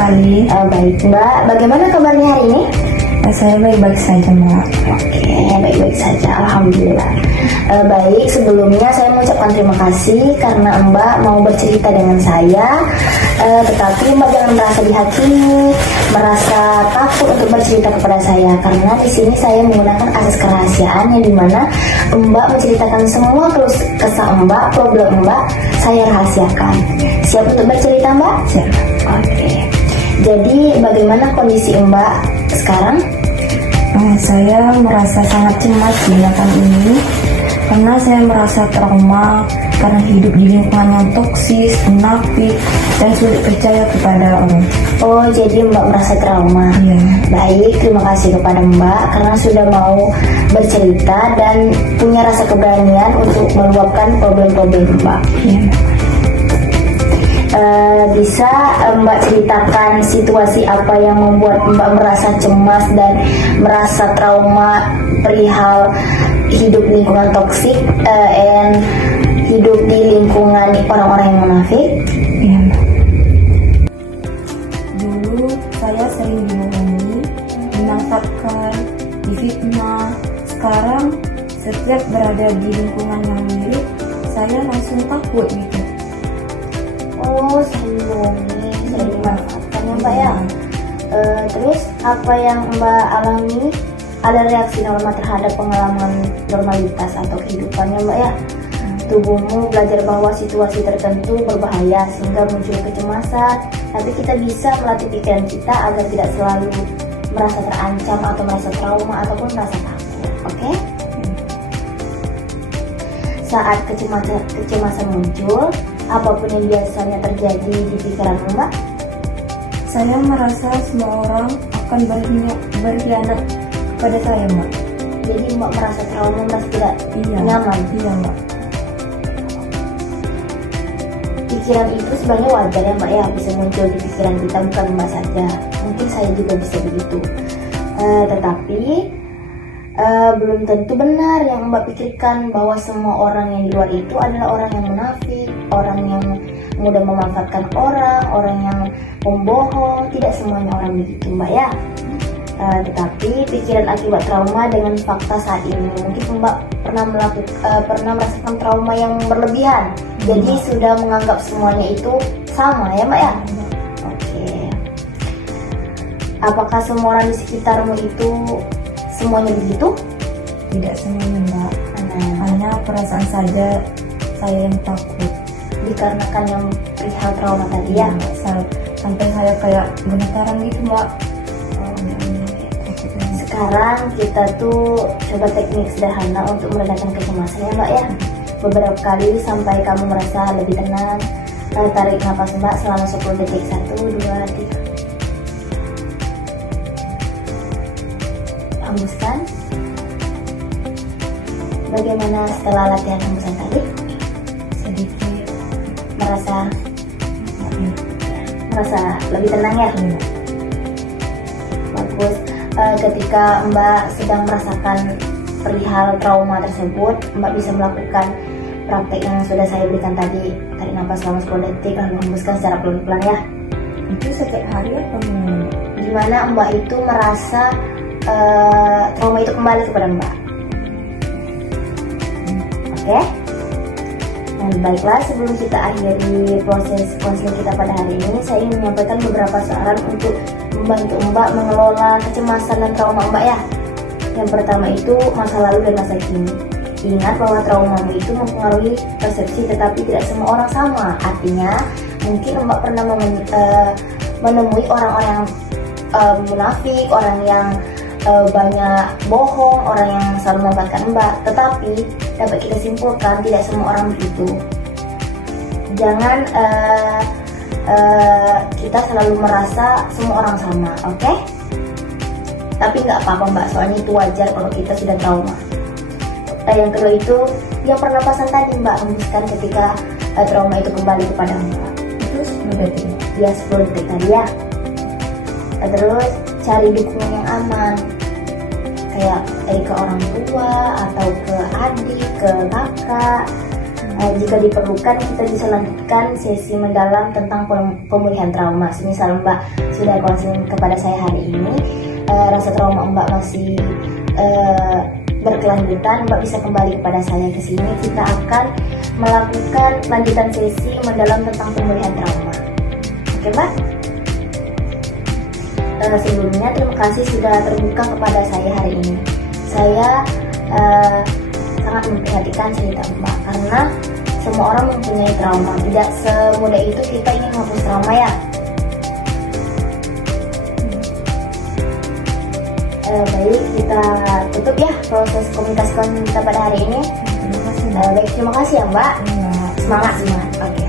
sekali. Baik Mbak, bagaimana kabarnya hari ini? Saya baik-baik saja, Mbak. Oke, baik-baik saja, alhamdulillah. Baik, sebelumnya saya mengucapkan terima kasih karena Mbak mau bercerita dengan saya. Tetapi Mbak jangan merasa dihakimi, merasa takut untuk bercerita kepada saya, karena di sini saya menggunakan asas kerahasiaan yang dimana Mbak menceritakan semua kesah Mbak, problem Mbak, saya rahasiakan. Siap untuk bercerita Mbak? Siap. Oke. Jadi bagaimana kondisi Mbak sekarang? Saya merasa sangat cemas belakangan ini karena saya merasa trauma karena hidup di lingkungan yang toksis, munafik, dan sulit percaya kepada orang. Oh, jadi Mbak merasa trauma. Iya. Baik, terima kasih kepada Mbak karena sudah mau bercerita dan punya rasa keberanian untuk meluapkan problem-problem Mbak. Iya. Bisa Mbak ceritakan situasi apa yang membuat Mbak merasa cemas dan merasa trauma perihal hidup lingkungan toksik and hidup di lingkungan orang-orang yang munafik? Iya. Dulu saya sering dibohongi, dimanfaatkan, difitnah. Sekarang setiap berada di lingkungan yang mirip, saya langsung takut gitu. Oh, sering bohongi, sering dimanfaatkan ya Mbak ya. Terus apa yang Mbak alami? Ada reaksi normal terhadap pengalaman normalitas atau kehidupannya Mbak ya? Tubuhmu belajar bahwa situasi tertentu berbahaya sehingga muncul kecemasan, tapi kita bisa melatih pikiran kita agar tidak selalu merasa terancam atau merasa trauma ataupun merasa takut. Oke? Saat kecemasan muncul, apapun yang biasanya terjadi di pikiranmu Mbak? Saya merasa semua orang akan berkhianat pada saya, Mbak. Jadi Mbak merasa trauma, merasa tidak nyaman? Iya, Mbak. Pikiran itu sebenarnya wajar ya Mbak ya, bisa muncul di pikiran kita, bukan Mbak saja. Mungkin saya juga bisa begitu. Tetapi belum tentu benar yang Mbak pikirkan, bahwa semua orang yang di luar itu adalah orang yang munafik, orang yang mudah memanfaatkan orang yang pembohong. Tidak semuanya orang begitu Mbak ya. Tetapi pikiran akibat trauma dengan fakta saat ini, mungkin Mbak pernah merasakan trauma yang berlebihan, jadi sudah menganggap semuanya itu sama ya Mbak ya. Oke. Apakah semua orang di sekitarmu itu semuanya begitu? Tidak semuanya, Mbak. Hanya perasaan saja saya yang takut. Dikarenakan yang perihal trauma tadi ya. Sampai saya kayak gemetaran gitu, Mbak. Sekarang kita tuh coba teknik sederhana untuk meredakan kecemasan ya Mbak ya. Beberapa kali sampai kamu merasa lebih tenang. Tarik nafas Mbak selama 10 detik. 1, 2, 3. Hembuskan. Bagaimana setelah latihan hembusan tadi? Sedikit merasa lebih tenang ya? Bagus. Ketika Mbak sedang merasakan perihal trauma tersebut, Mbak bisa melakukan praktek yang sudah saya berikan tadi. Tarik nafas selama 10 detik lalu hembuskan secara pelan-pelan ya. Itu setiap hari apa gimana? Gimana Mbak itu merasa trauma itu kembali kepada Mbak? Oke? Dan baiklah, sebelum kita akhiri proses konseling kita pada hari ini, saya ingin menyampaikan beberapa saran untuk membantu Mbak mengelola kecemasan dan trauma Mbak ya. Yang pertama itu masa lalu dan masa kini. Ingat bahwa traumamu itu mempengaruhi persepsi, tetapi tidak semua orang sama. Artinya mungkin Mbak pernah menemui orang-orang munafik, orang yang banyak bohong, orang yang selalu memanfaatkan Mbak. Tetapi dapat kita simpulkan tidak semua orang begitu. Jangan kita selalu merasa semua orang sama, oke? Tapi nggak apa-apa Mbak, soalnya itu wajar kalau kita sudah trauma. Yang kedua itu yang pernapasan tadi Mbak, hembuskan ketika trauma itu kembali kepada Mbak. Itu 10 detik. Ya 10 detik tadi ya. Terus cari dukungan yang aman, kayak ke orang tua atau ke adik, ke kakak, Jika diperlukan, kita bisa lanjutkan sesi mendalam tentang pemulihan trauma. Misal Mbak sudah konseling kepada saya hari ini, rasa trauma Mbak masih berkelanjutan, Mbak bisa kembali kepada saya ke sini. Kita akan melakukan lanjutan sesi mendalam tentang pemulihan trauma. Oke Mbak? Sebelumnya terima kasih sudah terbuka kepada saya hari ini. Saya sangat memperhatikan cerita Mbak karena semua orang mempunyai trauma. Tidak semudah itu kita ingin menghapus trauma ya. Baik, kita tutup ya proses komunikasi kita pada hari ini. Terima kasih. Baik, terima kasih ya Mbak. Iya. Semangat. Oke.